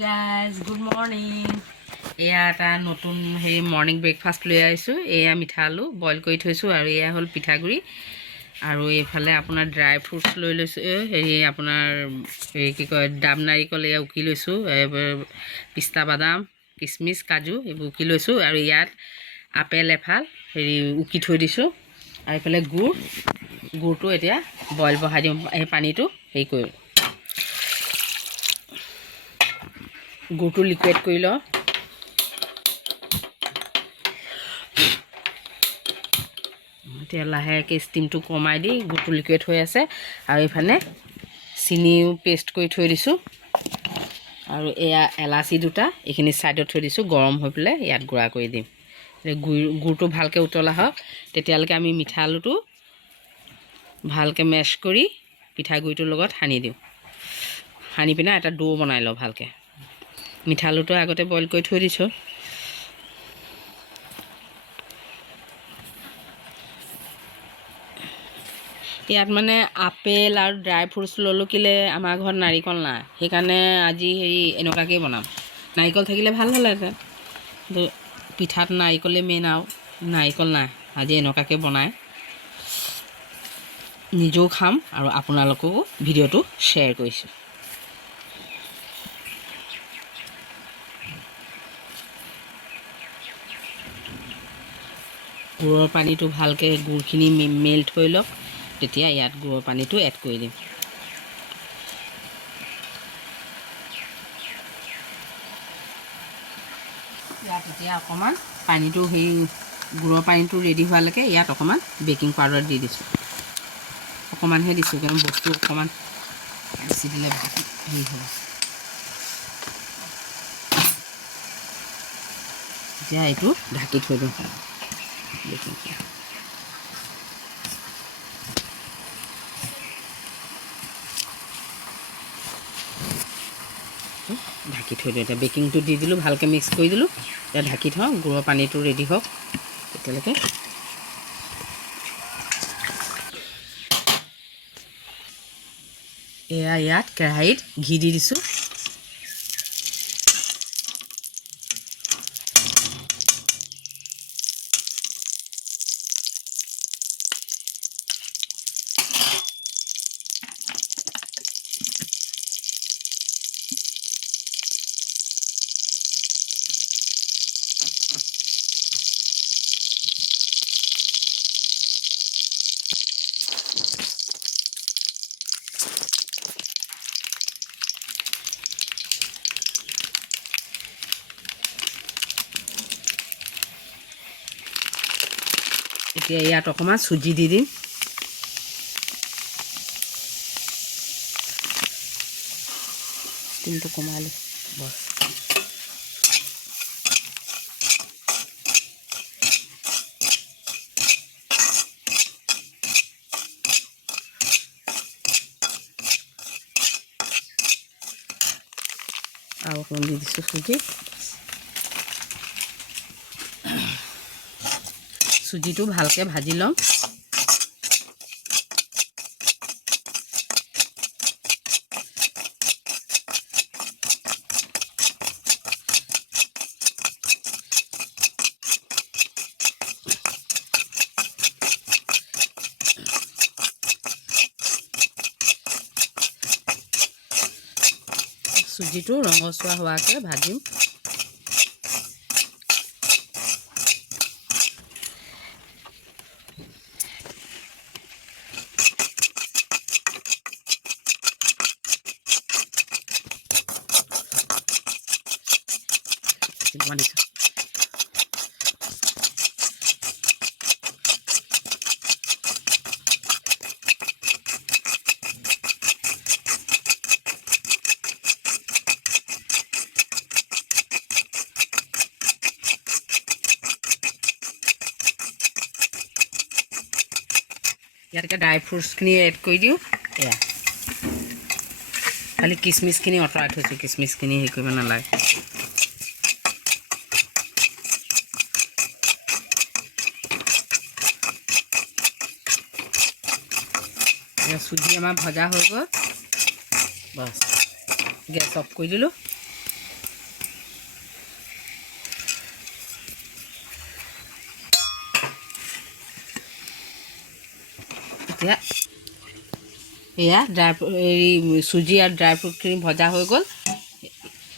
guys good morning এয়া এটা নতুন হেৰি মৰ্ণিং ব্ৰেকফাষ্ট লৈ আহিছোঁ এয়া মিঠা আলু বইল কৰি থৈছোঁ আৰু এয়া হ'ল পিঠাগুড়ি আৰু এইফালে আপোনাৰ ড্ৰাই ফ্ৰুটছ লৈ লৈছোঁ হেৰি আপোনাৰ এই কি কয় ডাব নাৰিকল এয়া উকি লৈছোঁ পিস্তা বাদাম কিচমিচ কাজু এইবোৰ উকি লৈছোঁ আৰু ইয়াত আপেল এফাল হেৰি উকি থৈ দিছোঁ আৰু এইফালে গুড়টো এতিয়া বইল বহাই দিওঁ এই পানীটো হেৰি কৰি গুড়টো লিকুইড কৰি লওঁ এতিয়া লাহেকৈ ষ্টিমটো কমাই দি গুড়টো লিকুইড হৈ আছে আৰু এইফালে চেনিও পেষ্ট কৰি থৈ দিছোঁ আৰু এয়া এলাচি দুটা এইখিনি ছাইডত থৈ দিছোঁ গৰম হৈ পেলাই ইয়াত গুড়া কৰি দিম গুড়টো ভালকৈ উতলা হওক তেতিয়ালৈকে আমি মিঠা আলুটো ভালকৈ মেছ কৰি পিঠাগুড়িটোৰ লগত সানি দিওঁ সানি পিনে এটা ডো বনাই লওঁ ভালকৈ মিঠা আলুটো আগতে বইল কৰি থৈ দিছোঁ ইয়াত মানে আপেল আৰু ড্ৰাই ফ্ৰুটছ ল'লোঁ কেলৈ আমাৰ ঘৰত নাৰিকল নাই সেইকাৰণে আজি হেৰি এনেকুৱাকৈ বনাম নাৰিকল থাকিলে ভাল হ'লেহেঁতেন কিন্তু পিঠাত নাৰিকলে মেইন আৰু নাৰিকল নাই আজি এনেকুৱাকৈ বনাই নিজেও খাম আৰু আপোনালোককো ভিডিঅ'টো শ্বেয়াৰ কৰিছোঁ গুড়ৰ পানীটো ভালকৈ গুড়খিনি মেল্ট হৈ লওক তেতিয়া ইয়াত গুড়ৰ পানীটো এড কৰি দিম ইয়াত এতিয়া অকণমান পানীটো সেই গুড়ৰ পানীটো ৰেডি হোৱালৈকে ইয়াত অকণমান বেকিং পাউডাৰ দি দিছোঁ অকণমানহে দিছোঁ কাৰণ বস্তু অকণমান বেছি দিলে হেৰি হ'ব এতিয়া এইটো ঢাকি থৈ দিওঁ ঢাকি থৈ দিওঁ এতিয়া বেকিংটো দি দিলোঁ ভালকৈ মিক্স কৰি দিলোঁ এতিয়া ঢাকি থওঁ গুড়ৰ পানীটো ৰেডি হওক তেতিয়ালৈকে এয়া ইয়াত কেৰাহীত ঘি দি দিছোঁ এতিয়া ইয়াত অকণমান চুজি দি দিম ষ্টিমটো কমালোঁ বছ আৰু অকণমান দি দিছোঁ চুজিটো ভালকৈ ভাজি লওঁ চুজিটো ৰঙচুৱা হোৱাকৈ ভাজিম বনিছোঁ ইয়াত এতিয়া ড্ৰাই ফ্ৰুটছখিনি এড কৰি দিওঁ এয়া খালি কিচমিচখিনি আঁতৰাই থৈছোঁ কিচমিচখিনি হেৰি কৰিব নালাগে এতিয়া চুজি আমাৰ ভজা হৈ গ'ল বছ গেছ অফ কৰি দিলোঁ এতিয়া এয়া চুজি আৰু ড্ৰাই ফ্ৰুটখিনি ভজা হৈ গ'ল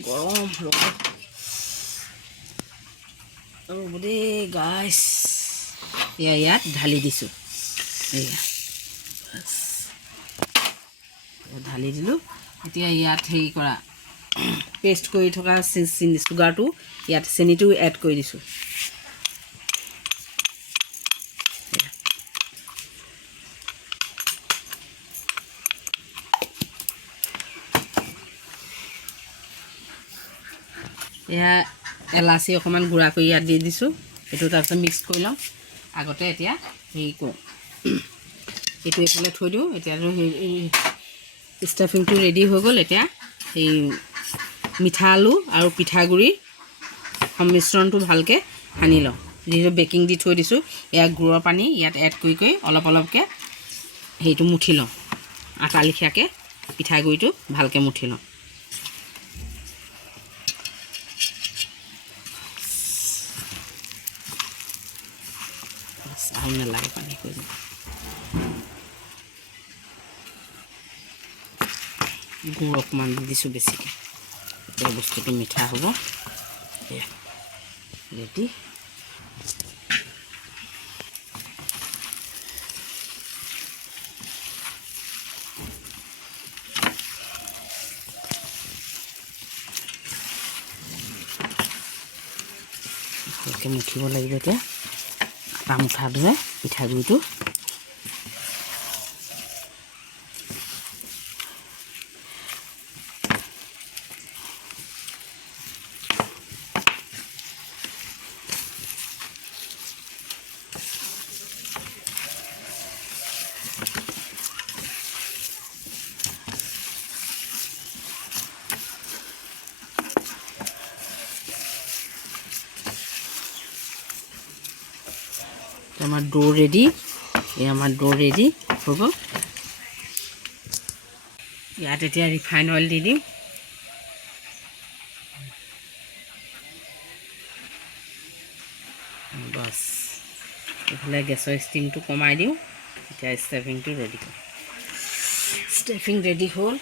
গৰম ৰ'ব দেই গাইছ এয়া ইয়াত ঢালি দিছোঁ এয়া ঢালি দিলোঁ এতিয়া ইয়াত হেৰি কৰা পেষ্ট কৰি থকা চুগাৰটো ইয়াত চেনিটো এড কৰি দিছোঁ এয়া এলাচি অকণমান গুড়া কৰি ইয়াত দি দিছোঁ এইটো তাৰপিছত মিক্স কৰি লওঁ আগতে এতিয়া হেৰি কৰোঁ এইটো এইফালে থৈ দিওঁ এতিয়াতো সেই ষ্টাফিংটো ৰেডি হৈ গ'ল এতিয়া এই মিঠা আলু আৰু পিঠাগুড়িৰ সংমিশ্ৰণটো ভালকৈ সানি লওঁ যিহেতু বেকিং দি থৈ দিছোঁ এয়া গুড়ৰ পানী ইয়াত এড কৰি অলপ অলপকৈ সেইটো মুঠি লওঁ আটা লেখীয়াকৈ পিঠাগুড়িটো ভালকৈ মুঠি লওঁ আৰু নালাগে পানী কৰি দিওঁ গুড় অকণমান দি দিছোঁ বেছিকৈ এতিয়া বস্তুটো মিঠা হ'ব এয়া ৰেডি ভালকৈ মুঠিব লাগিব এতিয়া আটা মুঠা ধৰে পিঠাগুড়িটো আমাৰ ডো ৰেডি আমাৰ ডো ৰেডি হৈ গ'ল ইয়াত এতিয়া ৰিফাইন অইল দি দিম বাছ এইফালে গেছৰ ষ্টিমটো কমাই দিওঁ এতিয়া ষ্টাফিংটো ৰেডি কৰোঁ ষ্টাফিং ৰেডি হ'ল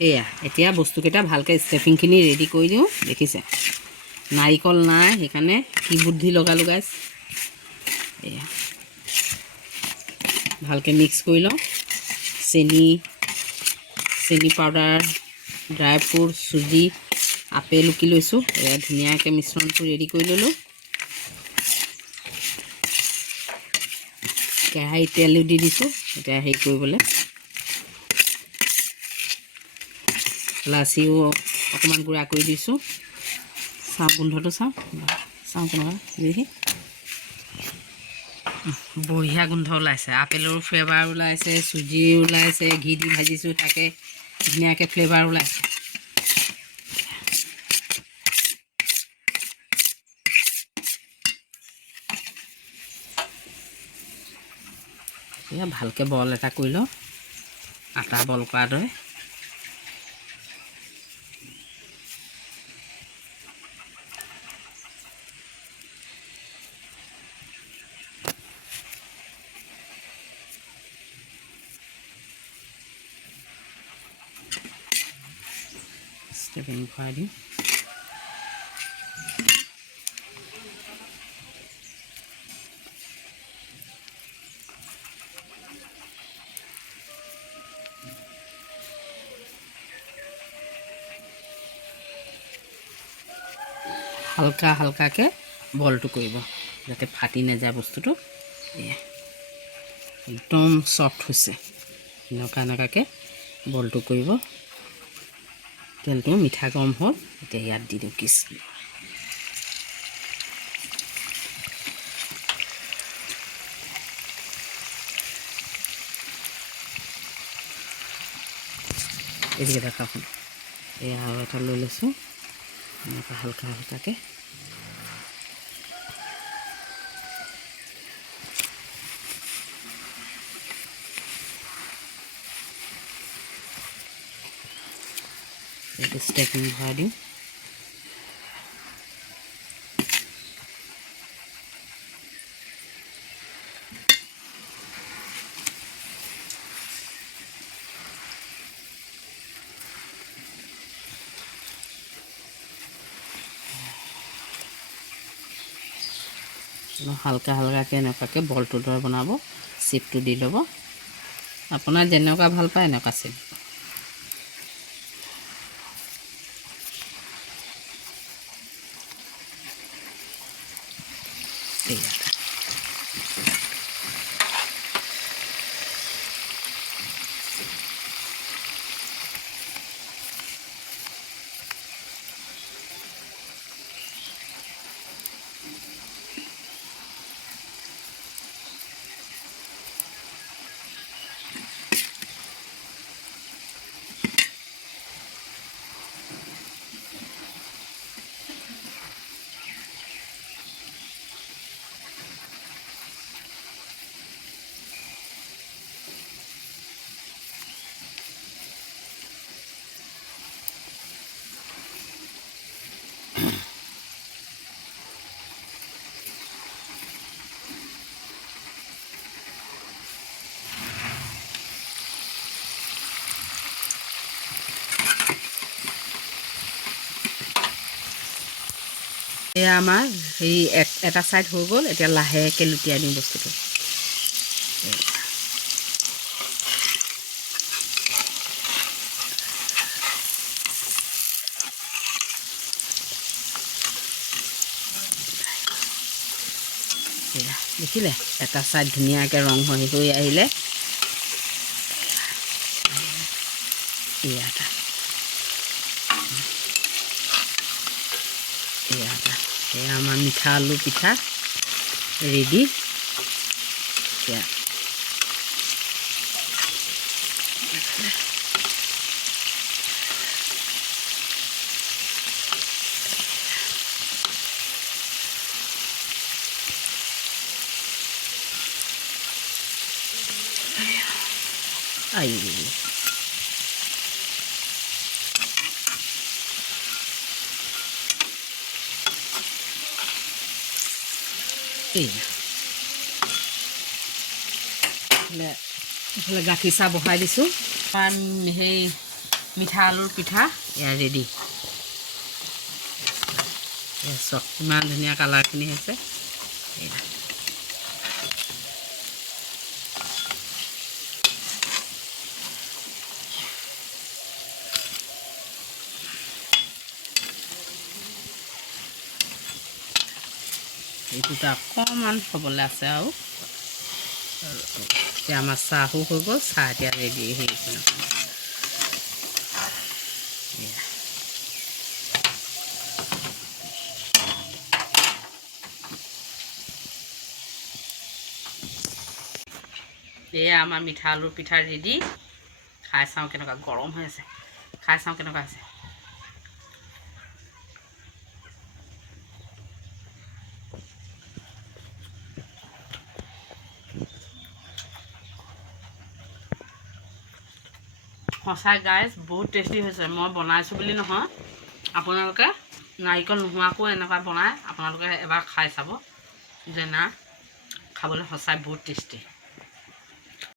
এয়া এতিয়া বস্তুকেইটা ভালকৈ ষ্টাফিংখিনি ৰেডি কৰি দিওঁ দেখিছে নাৰিকল নাই সেইকাৰণে কি বুদ্ধি লগালোঁ গাইছ এয়া ভালকৈ মিক্স কৰি লওঁ চেনি পাউডাৰ ড্ৰাই ফ্ৰুট চুজি আপেল ৰুকি লৈছোঁ এয়া ধুনীয়াকৈ মিশ্ৰণটো ৰেডি কৰি ল'লোঁ কেৰাহীত তেলো দি দিছোঁ এতিয়া হেৰি কৰিবলৈ লাচিও অকণমান গুড়া কৰি দিছোঁ চাওঁ গোন্ধটো চাওঁ কেনেকুৱা দেখি বঢ়িয়া গোন্ধ ওলাইছে আপেলৰ ফ্লেভাৰ ওলাইছে চুজি ওলাইছে ঘি দি ভাজিছোঁ তাকে ধুনীয়াকৈ ফ্লেভাৰ ওলাইছে এয়া ভালকৈ বল এটা কৰি লওঁ আটা বল কৰাৰ দৰে ষ্টাফিং ভৰাই দিওঁ হালকাকৈ বলটো কৰিব যাতে ফাটি নাযায় বস্তুটো এয়া একদম চফ্ট হৈছে এনেকুৱাকৈ বলটো কৰিব তেলটো মিঠা গৰম হ'ল এতিয়া ইয়াত দি দিওঁ কিচমিচ এদিকে দেখাওঁচোন এয়া আৰু এটা লৈ লৈছোঁ এনেকুৱা হালকাকৈ এইটো ষ্টাফিং ভৰাই দিওঁ হালকা হালকাকৈ এনেকুৱাকৈ বলটোৰ দৰে বনাব চিপটো দি ল'ব আপোনাৰ যেনেকুৱা ভাল পায় এনেকুৱা চিপ এয়া আমাৰ হেৰি এটা ছাইড হৈ গ'ল এতিয়া লাহেকৈ লুটিয়াই দিওঁ বস্তুটো দেখিলে এটা ছাইড ধুনীয়াকৈ ৰং হৈ আহিলে এয়া আমাৰ মিঠা আলু পিঠা ৰেডি এতিয়া এইফালে গাখীৰ চাহ বহাই দিছোঁ সেই মিঠা আলুৰ পিঠা এয়া ৰেডি চাওক ইমান ধুনীয়া কালাৰখিনি হৈছে এইটোতে অকণমান হ'বলৈ আছে আৰু এতিয়া আমাৰ চাহো হৈ গ'ল চাহ এতিয়া ৰেডি হৈছে এয়া আমাৰ মিঠা আলুৰ পিঠা ৰেডি খাই চাওঁ কেনেকুৱা গৰম হৈ আছে খাই চাওঁ কেনেকুৱা আছে সঁচাই গাইজ বহুত টেষ্টি হৈছে মই বনাইছোঁ বুলি নহয় আপোনালোকে নাৰিকল নোহোৱাকৈও এনেকুৱা বনাই আপোনালোকে এবাৰ খাই চাব যে না খাবলৈ সঁচাই বহুত টেষ্টি